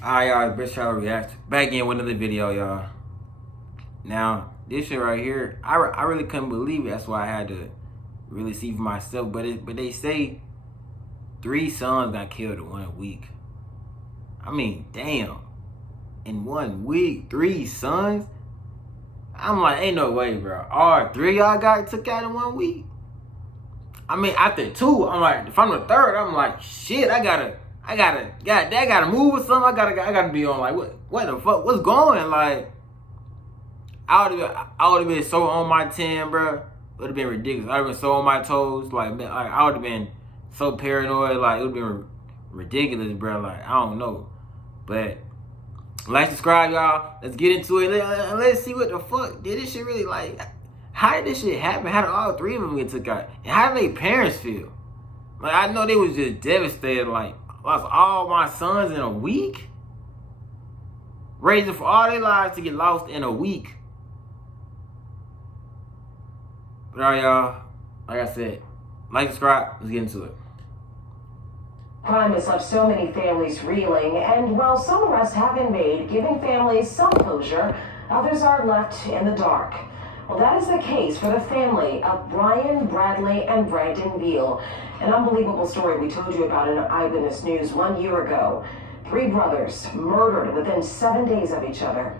Alright, y'all, bitch, y'all react. Back in with another video, y'all. Now, this shit right here, I really couldn't believe it. That's why I had to really see for myself. But they say 3 sons got killed in 1 week. I mean, damn. In 1 week, 3 sons? I'm like, ain't no way, bro. All 3 of y'all got took out in 1 week? I mean, after 2, I'm like, if I'm the 3rd, I'm like, shit, I gotta move or something. I gotta be on like, what the fuck, what's going? Like, I would have been so on my 10, bro. It would have been ridiculous. I would have been so on my toes. Like, man, I would have been so paranoid. Like, it would have been ridiculous, bro. Like, I don't know. But, like, subscribe, y'all. Let's get into it. Let's see what the fuck. Did this shit really, like, how did this shit happen? How did all 3 of them get took out? And how did their parents feel? Like, I know they was just devastated. Like, lost all my sons in a week? Raising for all their lives to get lost in a week. But alright, y'all, like I said, like, subscribe, let's get into it. Crime has left so many families reeling, and while some arrests have been made, giving families some closure, others are left in the dark. Well, that is the case for the family of Brian, Bradley, and Brandon Beal. An unbelievable story we told you about in Eyewitness News 1 year ago. 3 brothers murdered within 7 days of each other.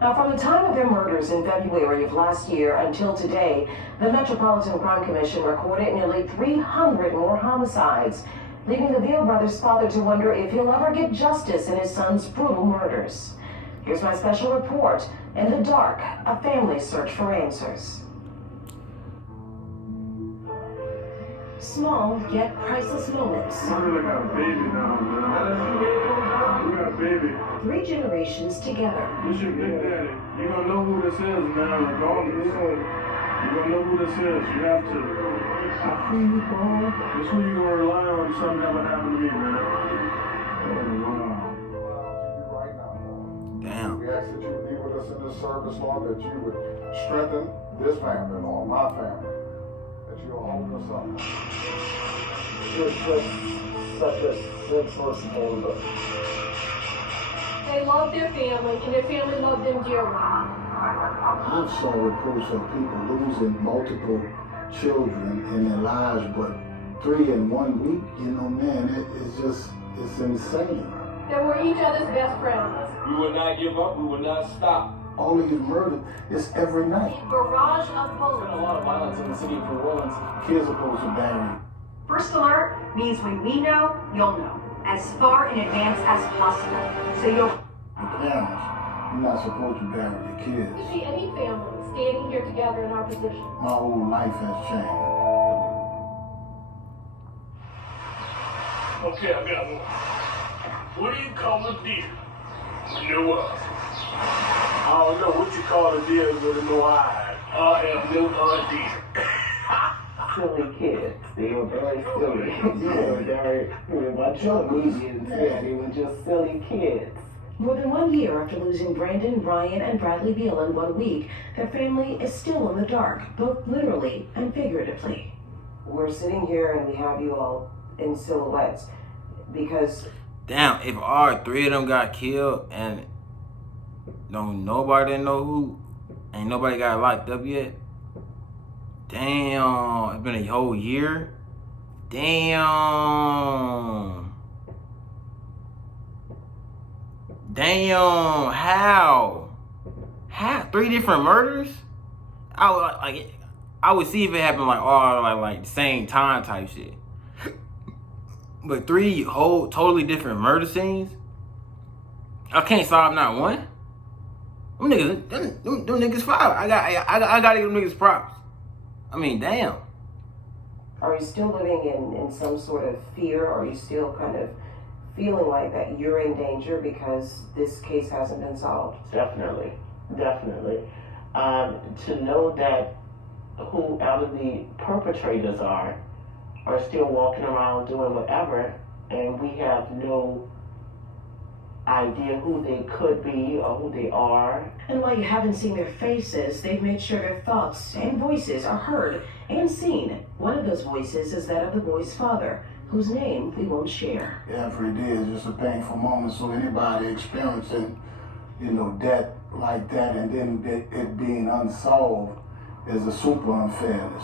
Now, from the time of their murders in February of last year until today, the Metropolitan Crime Commission recorded nearly 300 more homicides, leaving the Beal brothers' father to wonder if he'll ever get justice in his son's brutal murders. Here's my special report, In the Dark, a family search for answers. Small yet priceless moments. I really got a baby now, man. We got a baby. 3 generations together. This your big daddy. You gonna know who this is, man, regardless. You gonna know who this is. You have to. I feel you, bro. This who you gonna rely on if something ever happened to me, man. Damn. We ask that you would be with us in this service, Lord, that you would strengthen this family, Lord, my family, that you'll hold us up. You're just such a good person, Olga. They love their family, and their family loved them dearly. I've saw reports of people losing multiple children in their lives, but 3 in 1 week, you know, man, it's insane. They were each other's best friends. We will not give up, we will not stop. All of these murders is every night. A barrage of bullets. There's been a lot of violence in the city of New Orleans. Kids are supposed to bury. First alert means when we know, you'll know, as far in advance as possible. So you'll... The parents, you're not supposed to bury your To kids. see any family standing here together in our position. My whole life has changed. Okay, I got one. What do you call a deer? No what? I don't know what you call a deer with no eye. I have no idea. Silly kids. They were very silly. They were very, my comedians, yeah, they were just silly kids. More than 1 year after losing Brandon, Brian, and Bradley Beal in 1 week, their family is still in the dark, both literally and figuratively. We're sitting here and we have you all in silhouettes because... Damn, if all 3 of them got killed and nobody know who, ain't nobody got locked up yet. Damn, it's been a whole year. Damn. How? 3 different murders? I would see if it happened like all like the same time type shit. But 3 whole totally different murder scenes? I can't solve not one. Them niggas fire. I gotta give them niggas props. I mean, damn. Are you still living in some sort of fear? Or are you still kind of feeling like that you're in danger because this case hasn't been solved? Definitely. To know that whoever the perpetrators are still walking around doing whatever, and we have no idea who they could be or who they are. And while you haven't seen their faces, they've made sure their thoughts and voices are heard and seen. One of those voices is that of the boy's father, whose name we won't share. Every day is just a painful moment. So anybody experiencing, death like that and then it being unsolved is a super unfairness.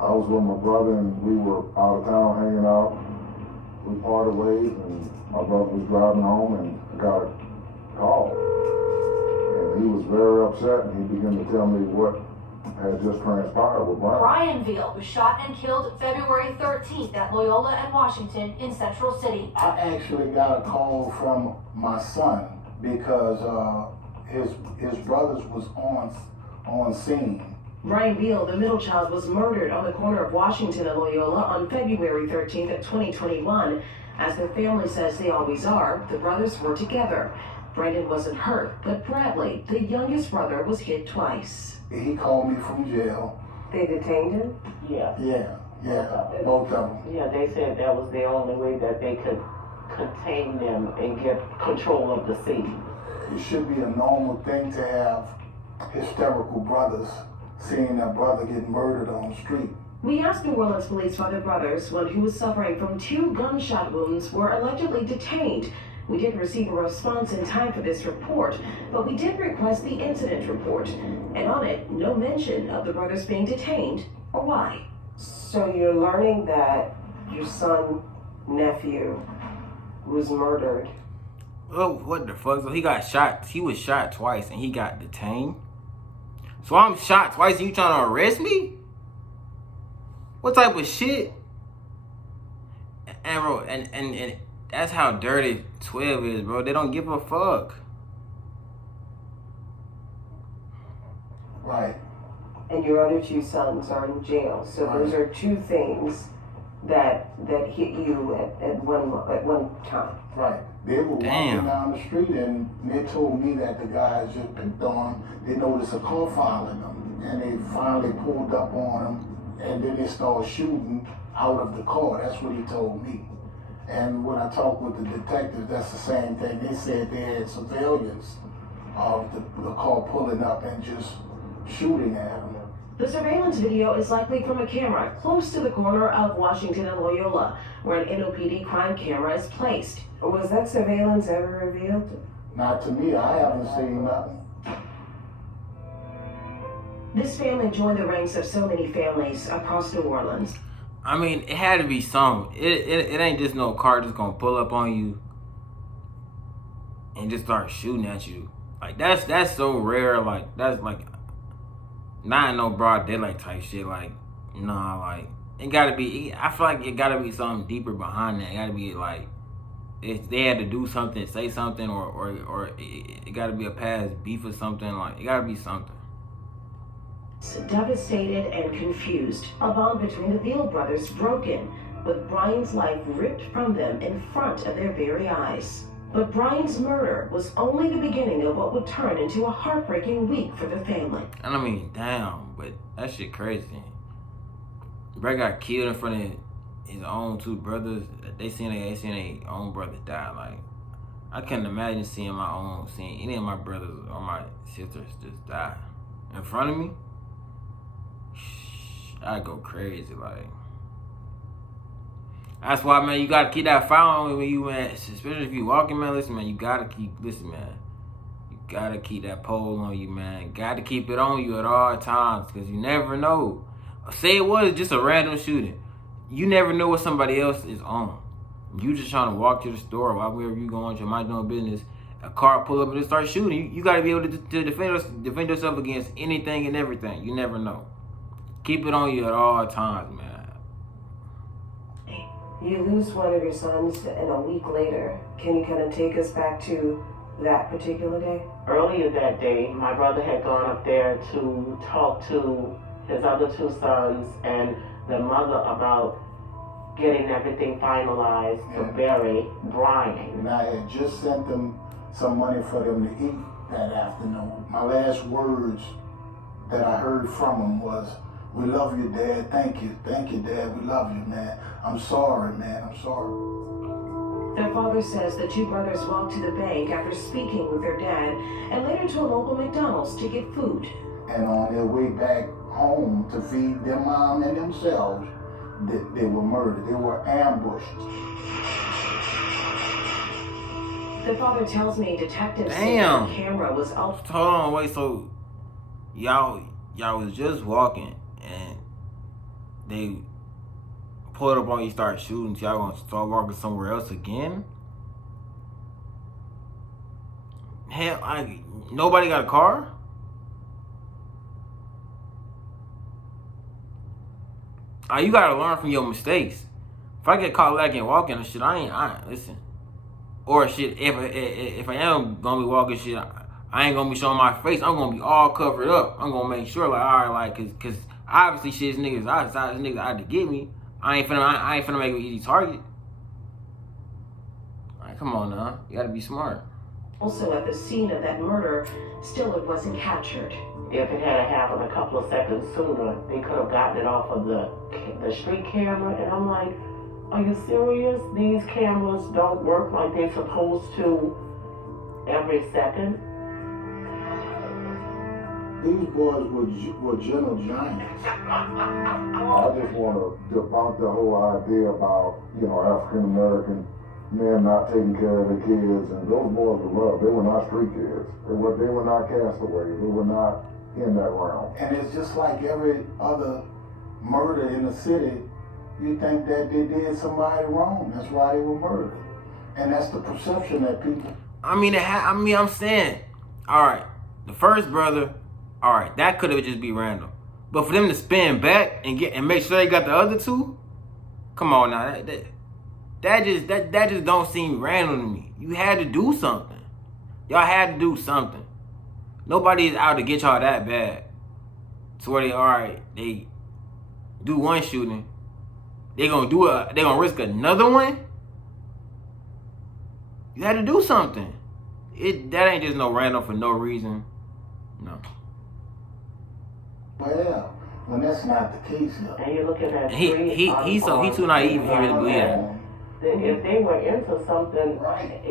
I was with my brother and we were out of town hanging out. We parted ways and my brother was driving home and got a call. And he was very upset and he began to tell me what had just transpired with Brian. Brian Veal was shot and killed February 13th at Loyola and Washington in Central City. I actually got a call from my son because his brothers was on scene. Brian Veal, the middle child, was murdered on the corner of Washington and Loyola on February 13th of 2021. As their family says they always are, the brothers were together. Brandon wasn't hurt, but Bradley, the youngest brother, was hit twice. He called me from jail. They detained him? Yeah. Yeah, both of them. Yeah, they said that was the only way that they could contain them and get control of the scene. It should be a normal thing to have hysterical brothers seeing their brother get murdered on the street. We asked New Orleans police why the brothers, one who was suffering from 2 gunshot wounds, were allegedly detained. We didn't receive a response in time for this report, but we did request the incident report. And on it, no mention of the brothers being detained or why. So you're learning that your son, nephew, was murdered. Oh, what the fuck? So he got shot. He was shot twice and he got detained. So I'm shot twice and you trying to arrest me? What type of shit? And bro, and that's how dirty 12 is, bro. They don't give a fuck. Right. And your other 2 sons are in jail. So Right. those are 2 things that hit you at one time. Right. They were walking Damn. down the street and they told me that the guys just picked on. They noticed a car following them and they finally pulled up on them and then they started shooting out of the car. That's what he told me. And when I talked with the detectives, that's the same thing. They said they had surveillance of the car pulling up and just shooting at them. The surveillance video is likely from a camera close to the corner of Washington and Loyola, where an NOPD crime camera is placed. Was that surveillance ever revealed? Not to me. I haven't seen nothing. This family joined the ranks of so many families across New Orleans. I mean, it had to be something. It ain't just no car just gonna pull up on you and just start shooting at you. Like that's so rare. Like that's like not in no broad daylight type shit. Like nah, like it gotta be. I feel like it gotta be something deeper behind that. It gotta be like if they had to do something, say something, or it gotta be a past beef or something. Like it gotta be something. Devastated and confused, a bond between the Veal brothers broken, with Brian's life ripped from them in front of their very eyes. But Brian's murder was only the beginning of what would turn into a heartbreaking week for the family. And I mean, damn, but that shit crazy. Brett got killed in front of his own 2 brothers. They seen their own brother die. Like, I couldn't imagine seeing any of my brothers or my sisters just die in front of me. I'd go crazy, like. That's why, man, you gotta keep that fire on when you, man, especially if you walking, man. Listen, man, you gotta keep that pole on you, man. Gotta keep it on you at all times, because you never know. Say it was just a random shooting. You never know what somebody else is on. You just trying to walk to the store or wherever you going, your mind doing business. A car pull up and just start shooting. You gotta be able to defend yourself against anything and everything. You never know. Keep it on you at all times, man. You lose one of your sons and a week later. Can you kind of take us back to that particular day? Earlier that day, my brother had gone up there to talk to his other 2 sons and the mother about getting everything finalized to bury Brian. And I had just sent them some money for them to eat that afternoon. My last words that I heard from them was, "We love you, Dad. Thank you, Dad. We love you, man. I'm sorry, man. I'm sorry." Their father says the 2 brothers walked to the bank after speaking with their dad and later to a local McDonald's to get food. And on their way back home to feed their mom and themselves, they were murdered. They were ambushed. The father tells me detectives say Damn. the camera was out. Hold on, wait. So y'all was just walking and they pulled up on you, start shooting. So y'all gonna start walking somewhere else again? Hell, nobody got a car? You gotta learn from your mistakes. If I get caught lacking walking and shit, I ain't listen. Or shit, if I am gonna be walking shit, I ain't gonna be showing my face. I'm gonna be all covered up. I'm gonna make sure, like, all right, like, cause obviously shit's niggas outside, niggas out to get me. I ain't finna make an easy target. All right, come on now, you gotta be smart. Also at the scene of that murder, still it wasn't captured. If it had happened a couple of seconds sooner, they could have gotten it off of the street camera. And I'm like, are you serious? These cameras don't work like they're supposed to every second? These boys were gentle giants. I just want to debunk the whole idea about, African American men not taking care of their kids, and those boys were loved. They were not street kids. They were not castaways. They were not in that realm. And it's just like every other murder in the city. You think that they did somebody wrong. That's why they were murdered. And that's the perception that people... I'm saying, all right, the first brother, all right, that could have just be random. But for them to spin back and make sure they got the other two, come on now, that just don't seem random to me. You had to do something. Y'all had to do something. Nobody is out to get y'all that bad. So where they do one shooting, they gonna risk another one? You had to do something. That ain't just no random for no reason. No. Well, when that's not the case, and you're looking at he's too naive if he really believe that. If they were into something,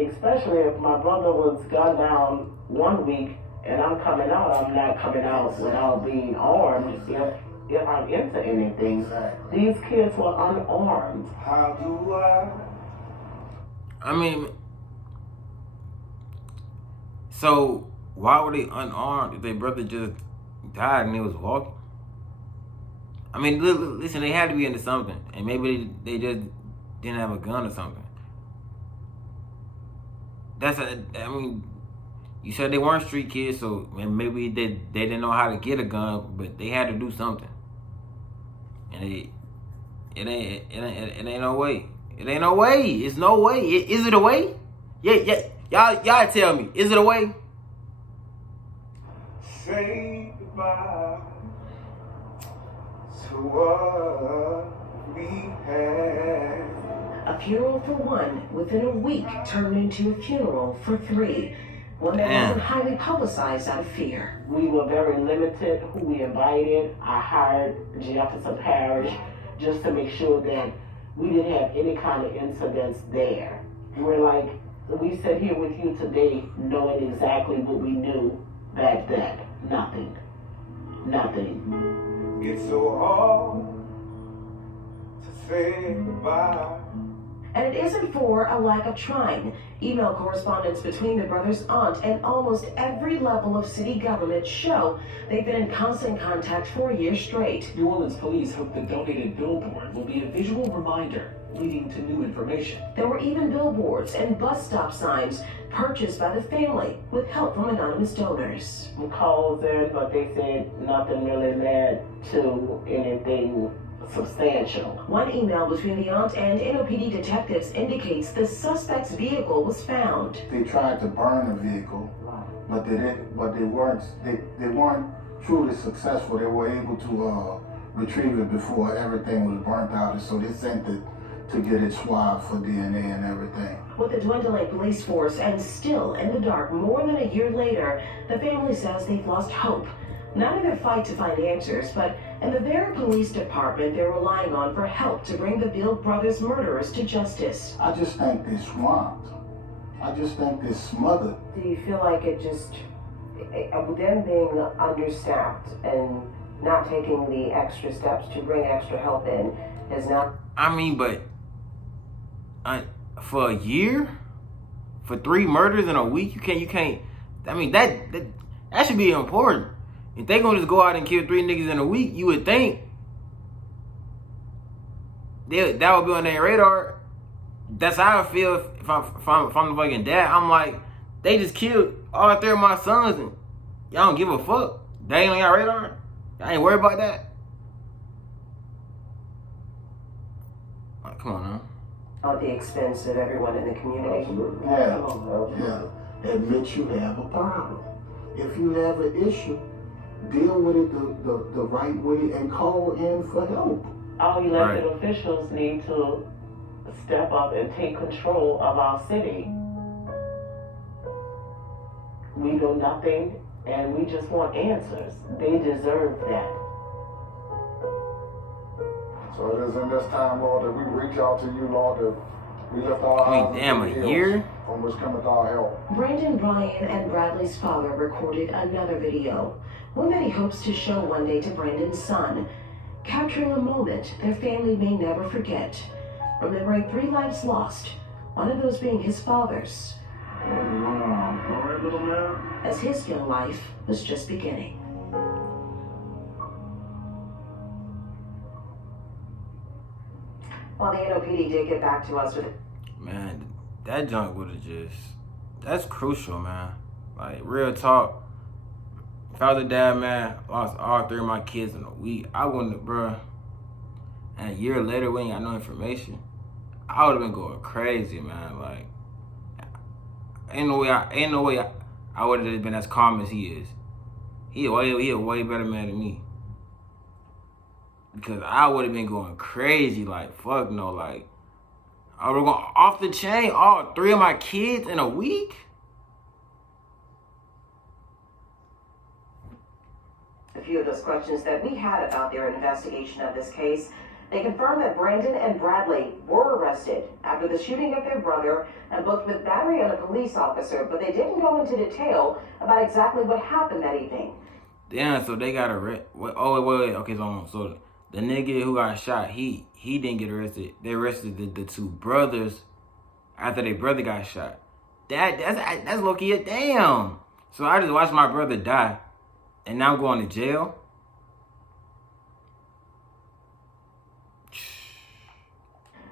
especially if my brother was gunned down 1 week and I'm coming out, I'm not coming out without being armed. If I'm into anything, these kids were unarmed. How do So why were they unarmed if their brother just died and they was walking? Listen, they had to be into something, and maybe they just didn't have a gun or something. You said they weren't street kids, so maybe they didn't know how to get a gun, but they had to do something. And it ain't no way. It ain't no way. It's no way. Is it a way? Yeah. Y'all tell me. Is it a way? say goodbye to what we had? A funeral for one within a week turned into a funeral for three. One that wasn't highly publicized out of fear. We were very limited who we invited. I hired Jefferson Parish just to make sure that we didn't have any kind of incidents there. We're like, we sit here with you today knowing exactly what we knew back then. Nothing. Nothing. It's so hard to say goodbye. And it isn't for a lack of trying. Email correspondence between the brothers' aunt and almost every level of city government show they've been in constant contact for years straight. New Orleans police hope the donated billboard will be a visual reminder leading to new information. There were even billboards and bus stop signs purchased by the family with help from anonymous donors. We called in, but they said nothing really led to anything substantial. One email between the aunt and NOPD detectives indicates the suspect's vehicle was found. They tried to burn the vehicle, but they weren't truly successful. They were able to retrieve it before everything was burnt out, and so they sent it to get it swabbed for DNA and everything. With a dwindling police force and still in the dark more than a year later, the family says they've lost hope. Not in their fight to find answers, but in the very police department they're relying on for help to bring the Beal brothers' murderers to justice. I just think they're swamped. I just think they're smothered. Do you feel like it just, with them being understaffed and not taking the extra steps to bring extra help in is not. I mean, but for a year, for 3 murders in a week, you can't. I mean, that should be important. If they gonna just go out and kill 3 niggas in a week, you would think that would be on their radar. That's how I feel if I'm the fucking dad. I'm like, they just killed all 3 of my sons and y'all don't give a fuck. They ain't on your radar. Y'all ain't worried about that. Like, come on now. At the expense of everyone in the community. Absolutely. Yeah. Admit you have a problem. If you have an issue, deal with it the right way and call in for help. Our elected officials need to step up and take control of our city. We know nothing and we just want answers. They deserve that. So it is in this time, Lord, that we reach out to you, Lord, that we lift our eyes damn, to a the hills year? from which cometh our help. Brandon Bryan and Bradley's father recorded another video, one that he hopes to show one day to Brandon's son, capturing a moment their family may never forget, remembering 3 lives lost, one of those being his father's, All right, little man. as his young life was just beginning. Well, the NOPD did get back to us with Man, that junk would have just... That's crucial, man. Like, real talk. If I was a dad, man, lost all 3 of my kids in a week, I wouldn't have, bruh. And a year later, we ain't got no information. I would have been going crazy, man. Like, ain't no way I would have been as calm as he is. He a way better man than me. Because I would have been going crazy, like, fuck no, like, I would have gone off the chain, all 3 of my kids in a week? a few of those questions that we had about their investigation of this case. They confirmed that Brandon and Bradley were arrested after the shooting of their brother and booked with battery on a police officer, but they didn't go into detail about exactly what happened that evening. Damn, so they got arrested. Oh, wait. Okay, so the nigga who got shot, he didn't get arrested. They arrested the 2 brothers after their brother got shot. That's low-key a damn. So I just watched my brother die, and now I'm going to jail?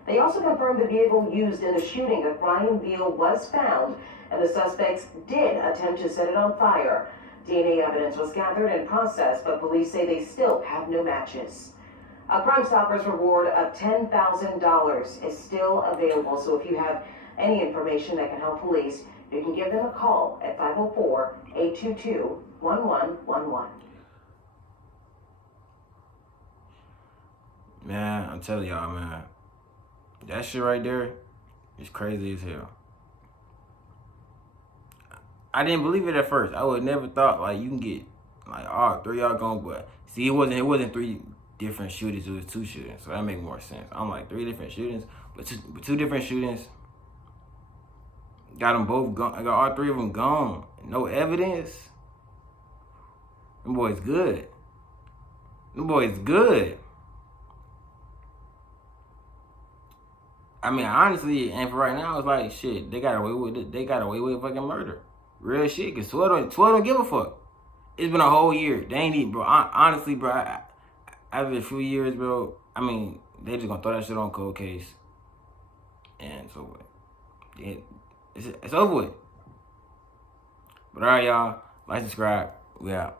They also confirmed the vehicle used in the shooting of Brian Veal was found, and the suspects did attempt to set it on fire. DNA evidence was gathered and processed, but police say they still have no matches. A Crime Stoppers reward of $10,000 is still available, so if you have any information that can help police, you can give them a call at 504-822-1111. Man, I'm telling y'all, man. That shit right there is crazy as hell. I didn't believe it at first. I would never thought like you can get like all 3 y'all going, but see it wasn't 3 different shootings, it was 2 shootings, so that make more sense. I'm like 3 different shootings, but two different shootings. Got them both gone. I got all 3 of them gone. No evidence. Them boys good. Them boys good. I mean, honestly, and for right now, it's like, shit, they got away with it. They got away with fucking murder. Real shit, because 12 don't give a fuck. It's been a whole year. They ain't even, bro. Honestly, bro, after a few years, bro, I mean, they just gonna throw that shit on cold case. And so, it's over with. But all right, y'all, like, subscribe. We out.